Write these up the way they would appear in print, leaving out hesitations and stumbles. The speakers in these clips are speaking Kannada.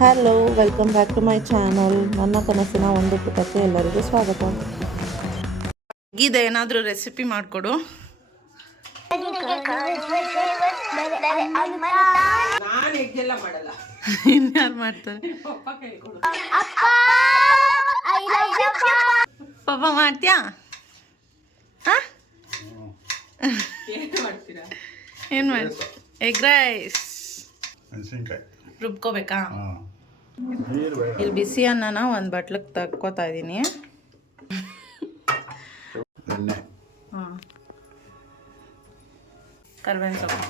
Hello, welcome back to my channel. ನನ್ನ ಕನಸಿನ ಒಂದು ಪುಟಕ್ಕೆ ಎಲ್ಲರಿಗೂ ಸ್ವಾಗತ. ಇದೆ ಏನಾದರೂ ರೆಸಿಪಿ ಮಾಡಿಕೊಡು. ನಾನು ಎಗ್ಗೆಲ್ಲ ಮಾಡಲ್ಲ, ಇನ್ಯಾರು ಮಾಡ್ತಾರೆ? ಪಾಪ ಮಾಡ್ತೀಯಾ? ಏನು ಮಾಡ್ತೀರಾ? ಏನು ಮಾಡಿ? ಎಗ್ ರೈಸ್ ಮೆಣಸಿನ್ಕಾಯಿ ರುಬ್ಕೋಬೇಕಾ? ನೀರು ಬೇಡ. ಇಲ್ಲಿ ಬಿಸಿ ಅನ್ನನ ಒಂದು ಬಟ್ಲಕ್ಕೆ ತಕ್ಕೋತಾ ಇದ್ದೀನಿ. ಎಣ್ಣೆ ಹಾಂ, ಕರ್ಬೇವಿನ ಸೊಪ್ಪು,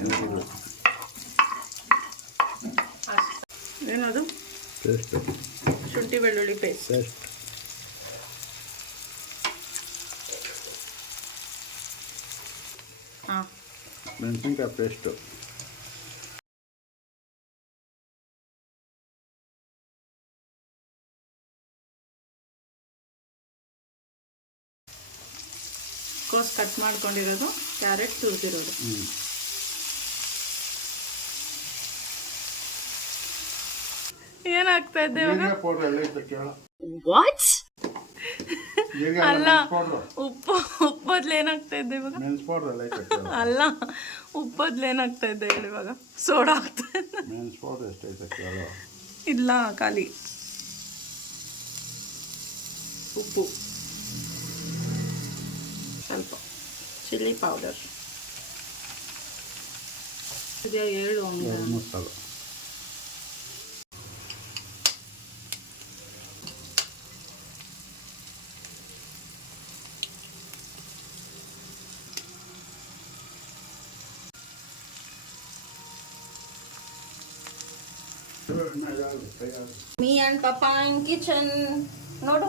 ನೀರು ಏನದು? ಪೇಸ್ಟ್ ಶುಂಠಿ ಬೆಳ್ಳುಳ್ಳಿ ಪೇಸ್ಟ್. ಪೇಸ್ಟ್ ಹಾಂ, ಮೆಣಸಿನ್ಕಾಯಿ ಪೇಸ್ಟು ಕೋಸ್ ಕಟ್ ಮಾಡ್ಕೊಂಡಿರೋದು, ಕ್ಯಾರೆಟ್ ತುರಿದಿರೋದು. ಏನಾಗ್ತಾ ಇದೆ ಇವಾಗ? ಜೀರಿಗೆ ಪೌಡ್ರ್ ಎಲ್ಲ ಇತ್ತು ಕೇಳ. ವಾಟ್? ಜೀರಿಗೆ ಅಲ್ಲ, ಪೌಡ್ರು ಉಪ್ಪದ್ಲು ಏನಾಗ್ತಾ ಇದೆ ಇವಾಗ? ಮೆಣಸು ಪೌಡ್ರ್ ಎಲ್ಲ ಇತ್ತು ಕೇಳ. ಅಲ್ಲ, ಉಪ್ಪದ್ಲು ಏನಾಗ್ತಾ ಇದೆ ಹೇಳಿ ಇವಾಗ? ಸೋಡಾ ಆಗ್ತಾ ಇದೆ? ಮೆಣಸು ಪೌಡ್ರ್ ಎಷ್ಟೈತೆ ಕೇಳು. ಇಲ್ಲ, ಖಾಲಿ ಉಪ್ಪು, ಸ್ವಲ್ಪ ಚಿಲ್ಲಿ ಪೌಡರ್. ಇದೆ 7 ಗರಂ ಮಸಾಲ ಮೀ ಅಂಡ್ ಪಾಪಾ ಇನ್ ಕಿಚನ್. ನೋಡು,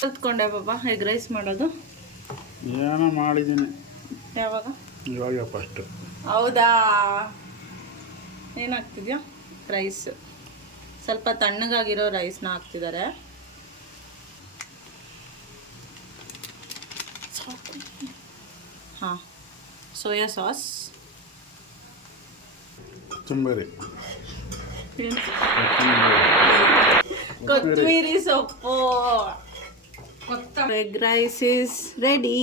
ಕಲ್ತ್ಕೊಂಡೆ ಪಾಪಾ ಎಗ್ ರೈಸ್ ಮಾಡೋದು. ಏನೋ ಮಾಡಿದ್ದೀನಿ ಯಾವಾಗ? ಇವಾಗ ಫಸ್ಟ್. ಹೌದಾ? ಏನಾಗ್ತಿದ್ಯಾ? ರೈಸ್ ಸ್ವಲ್ಪ ತಣ್ಣಗಾಗಿರೋ ರೈಸ್ನ ಹಾಕ್ತಿದ್ದಾರೆ. ಹಾಂ, ಸೋಯಾ ಸಾಸ್, ಕೊತ್ತಂಬರಿ ಕೊತ್ತಂಬರಿ ಸೊಪ್ಪು. Egg rice is ready.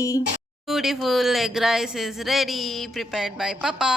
Beautiful egg rice is ready, prepared by Papa.